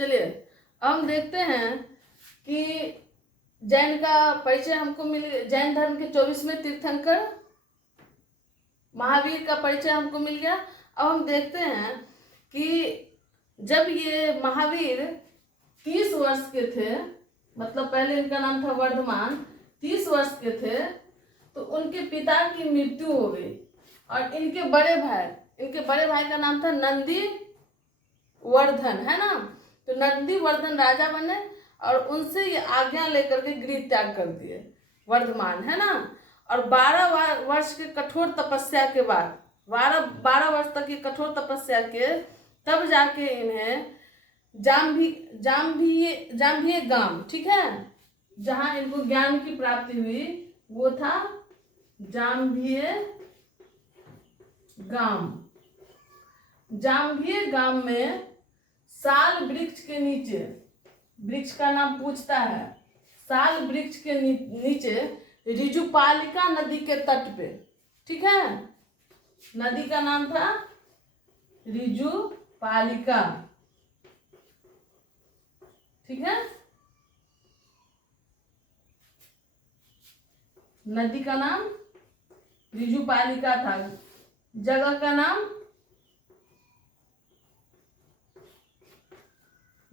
चलिए अब हम देखते हैं कि जैन का परिचय हमको मिल, जैन धर्म के 24वें तीर्थंकर महावीर का परिचय हमको मिल गया। अब हम देखते हैं कि जब ये महावीर 30 वर्ष के थे, मतलब पहले इनका नाम था वर्धमान, 30 वर्ष के थे तो उनके पिता की मृत्यु हो गई और इनके बड़े भाई का नाम था नंदी वर्धन, है ना। तो नंदी वर्धन राजा बने और उनसे ये आज्ञा लेकर के गृह त्याग कर दिए वर्धमान, है ना। और 12 वर्ष के कठोर तपस्या के बाद 12 वर्ष तक की कठोर तपस्या के तब जाके इन्हें जाम्भिये गांव, ठीक है, जहां इनको ज्ञान की प्राप्ति हुई वो था जाम्भिये गांव में साल वृक्ष के नीचे, वृक्ष का नाम पूछता है, साल वृक्ष के नीचे ऋजुपालिका नदी के तट पे, ठीक है, नदी का नाम था ऋजुपालिका, ठीक है, नदी का नाम ऋजुपालिका था, जगह का नाम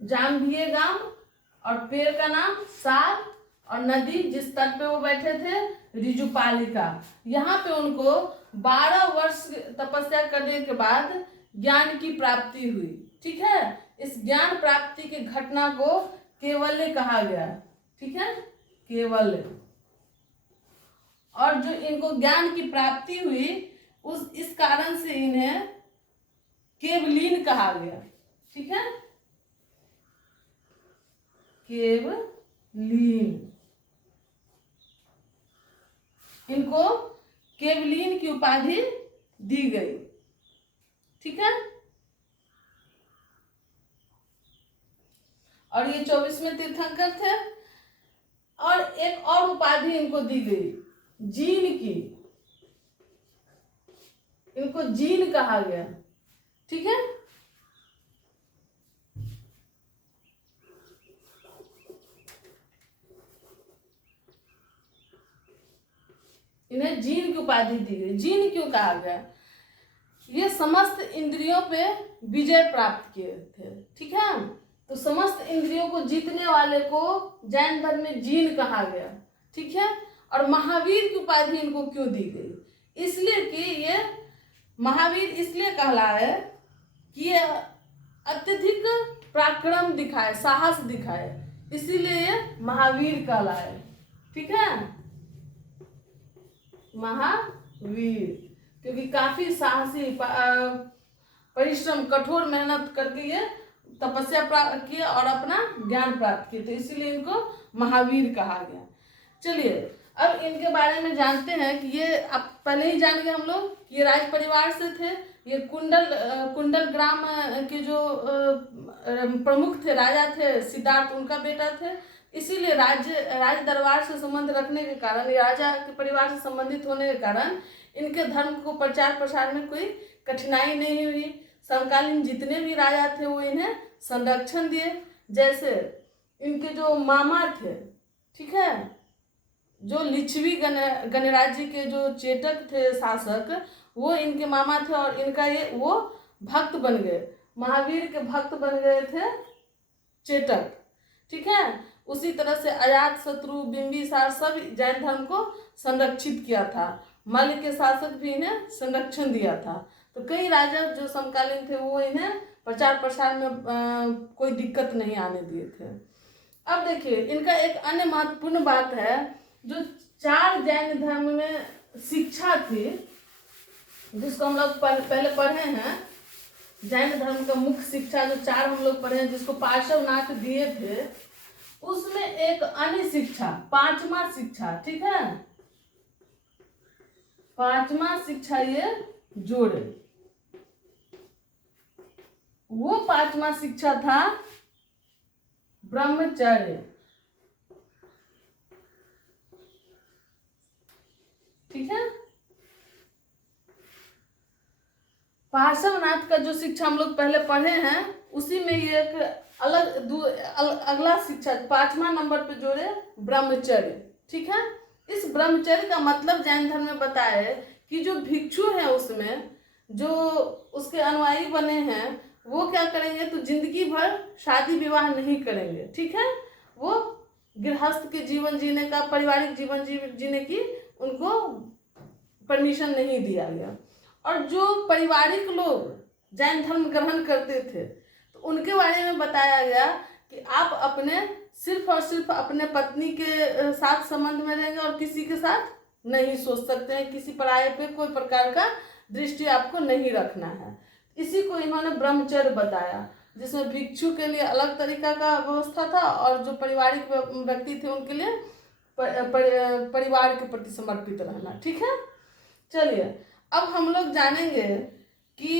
जाम्भिये गांव और पेड़ का नाम साल और नदी जिस तट पे वो बैठे थे ऋजुपालिका। यहाँ पे उनको 12 वर्ष तपस्या करने के बाद ज्ञान की प्राप्ति हुई, ठीक है। इस ज्ञान प्राप्ति की घटना को केवल्य कहा गया, ठीक है, केवल्य। और जो इनको ज्ञान की प्राप्ति हुई इस कारण से इन्हें केवलीन कहा गया, ठीक है, केवलीन। इनको केवलीन की उपाधि दी गई, ठीक है। और ये 24वें तीर्थंकर थे और एक और उपाधि इनको दी गई जीन की, इनको जीन कहा गया, ठीक है। इन्हें जीन की उपाधि दी गई। जीन क्यों कहा गया? ये समस्त इंद्रियों पे विजय प्राप्त किए थे, ठीक है। तो समस्त इंद्रियों को जीतने वाले को जैन धर्म में जीन कहा गया, ठीक है। और महावीर की उपाधि इनको क्यों दी गई? इसलिए कि ये महावीर इसलिए कहला है कि ये अत्यधिक पराक्रम दिखाए, साहस दिखाए, इसीलिए ये महावीर कहला है, ठीक है, महावीर। क्योंकि काफी साहसी, परिश्रम, कठोर मेहनत करके ये तपस्या प्राप्त किए और अपना ज्ञान प्राप्त किए, तो इसीलिए इनको महावीर कहा गया। चलिए अब इनके बारे में जानते हैं कि ये आप पहले ही जान गए हम लोग, ये राज परिवार से थे। ये कुंडल ग्राम के जो प्रमुख थे, राजा थे, सिद्धार्थ उनका बेटा थे। इसीलिए राज दरबार से संबंध रखने के कारण, राजा के परिवार से संबंधित होने के कारण इनके धर्म को प्रचार प्रसार में कोई कठिनाई नहीं हुई। समकालीन जितने भी राजा थे वो इन्हें संरक्षण दिए। जैसे इनके जो मामा थे, ठीक है, जो लिच्छवी गणराज्य के जो चेटक थे शासक, वो इनके मामा थे और इनका वो भक्त बन गए, महावीर के भक्त बन गए थे चेटक, ठीक है। उसी तरह से अजात शत्रु, बिंबिसार सब जैन धर्म को संरक्षित किया था। मल्ल के शासक भी इन्हें संरक्षण दिया था। तो कई राजा जो समकालीन थे वो इन्हें प्रचार प्रसार में कोई दिक्कत नहीं आने दिए थे। अब देखिए इनका एक अन्य महत्वपूर्ण बात है, जो 4 जैन धर्म में शिक्षा थी, जिसको हम लोग पहले पढ़े हैं। जैन धर्म का मुख्य शिक्षा जो 4 हम लोग पढ़े हैं, जिसको पार्श्वनाथ दिए थे, उसमें एक अन्य शिक्षा, 5वां शिक्षा, ठीक है, 5वां शिक्षा ये जोड़े। वो 5वां शिक्षा था ब्रह्मचर्य, ठीक है। पार्श्वनाथ का जो शिक्षा हम लोग पहले पढ़े हैं उसी में ये एक अगला शिक्षा 5वां नंबर पे जोड़े ब्रह्मचर्य। ठीक है, इस ब्रह्मचर्य का मतलब जैन धर्म में बताया है कि जो भिक्षु है उसमें जो उसके अनुयायी बने हैं वो क्या करेंगे, तो जिंदगी भर शादी विवाह नहीं करेंगे। ठीक है, वो गृहस्थ के जीवन जीने का, पारिवारिक जीवन जीने की उनको परमिशन नहीं दिया गया। और जो पारिवारिक लोग जैन धर्म ग्रहण करते थे तो उनके बारे में बताया गया कि आप अपने सिर्फ और सिर्फ अपने पत्नी के साथ संबंध में रहेंगे और किसी के साथ नहीं सोच सकते हैं, किसी पराये पे कोई प्रकार का दृष्टि आपको नहीं रखना है। इसी को इन्होंने ब्रह्मचर्य बताया, जिसमें भिक्षु के लिए अलग तरीका का व्यवस्था था और जो पारिवारिक व्यक्ति थे उनके लिए परिवार के प्रति समर्पित रहना। ठीक है, चलिए अब हम लोग जानेंगे कि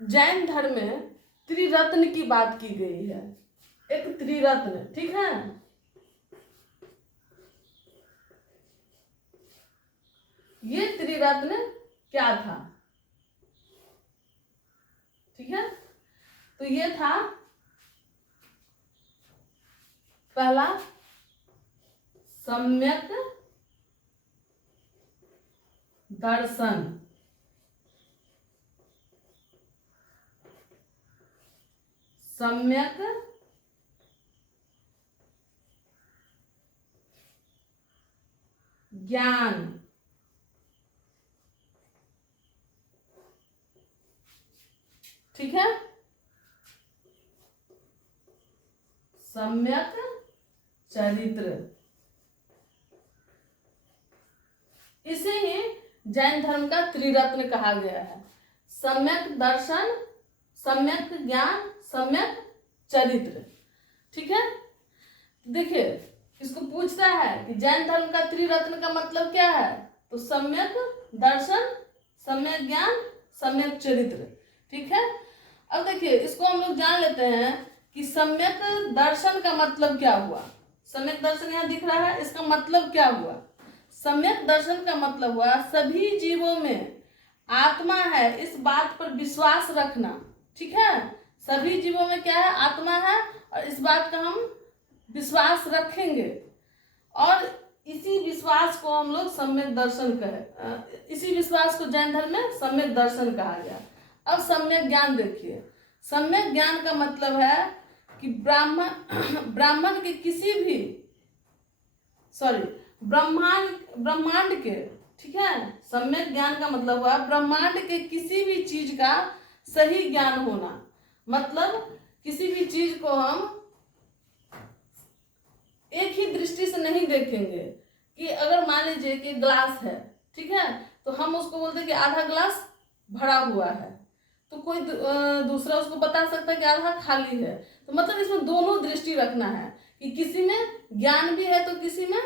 जैन धर्म में त्रिरत्न की बात की गई है। एक त्रिरत्न, ठीक है, ये त्रिरत्न क्या था? ठीक है, तो ये था पहला सम्यक दर्शन, सम्यक ज्ञान, ठीक है, सम्यक चरित्र, इसे ही जैन धर्म का त्रिरत्न कहा गया है। सम्यक दर्शन, सम्यक ज्ञान, सम्यक चरित्र। ठीक है, देखिए इसको पूछता है कि जैन धर्म का त्रिरत्न का मतलब क्या है, तो सम्यक दर्शन, सम्यक ज्ञान, सम्यक चरित्र। ठीक है, अब देखिए इसको हम लोग जान लेते हैं कि सम्यक दर्शन का मतलब क्या हुआ। सम्यक दर्शन यहाँ दिख रहा है, इसका मतलब क्या हुआ? सम्यक दर्शन का मतलब हुआ सभी जीवों में आत्मा है इस बात पर विश्वास रखना। ठीक है, सभी जीवों में क्या है? आत्मा है, और इस बात का हम विश्वास रखेंगे और इसी विश्वास को हम लोग सम्यक दर्शन कहे, इसी विश्वास को जैन धर्म में सम्यक दर्शन कहा गया। अब सम्यक ज्ञान देखिए, सम्यक ज्ञान का मतलब है कि ब्राह्मण के किसी भी ब्रह्मांड के, ठीक है, सम्यक ज्ञान का मतलब हुआ ब्रह्मांड के किसी भी चीज का सही ज्ञान होना। मतलब किसी भी चीज को हम एक ही दृष्टि से नहीं देखेंगे कि अगर मान लीजिए कि ग्लास है, ठीक है, तो हम उसको बोलते हैं कि आधा ग्लास भरा हुआ है, तो कोई दूसरा उसको बता सकता है कि आधा खाली है। तो मतलब इसमें दोनों दृष्टि रखना है कि किसी में ज्ञान भी है तो किसी में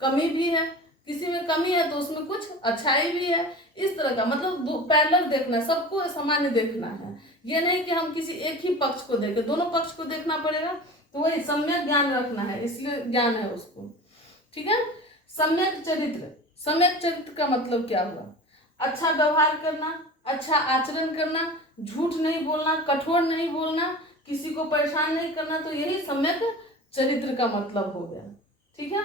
कमी भी है, किसी में कमी है तो उसमें कुछ अच्छाई भी है। इस तरह का मतलब पैरेलल देखना है, सबको सामान्य देखना है। ये नहीं कि हम किसी एक ही पक्ष को देखें, दोनों पक्ष को देखना पड़ेगा। तो वही सम्यक ज्ञान रखना है, इसलिए ज्ञान है उसको। ठीक है, सम्यक चरित्र, सम्यक चरित्र का मतलब क्या हुआ? अच्छा व्यवहार करना, अच्छा आचरण करना, झूठ नहीं बोलना, कठोर नहीं बोलना, किसी को परेशान नहीं करना, तो यही सम्यक चरित्र का मतलब हो गया। ठीक है,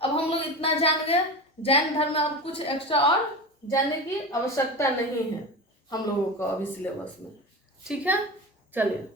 अब हम लोग इतना जान गए। जैन धर्म में अब कुछ एक्स्ट्रा और जानने की आवश्यकता नहीं है हम लोगों को अभी सिलेबस में। ठीक है, चलिए।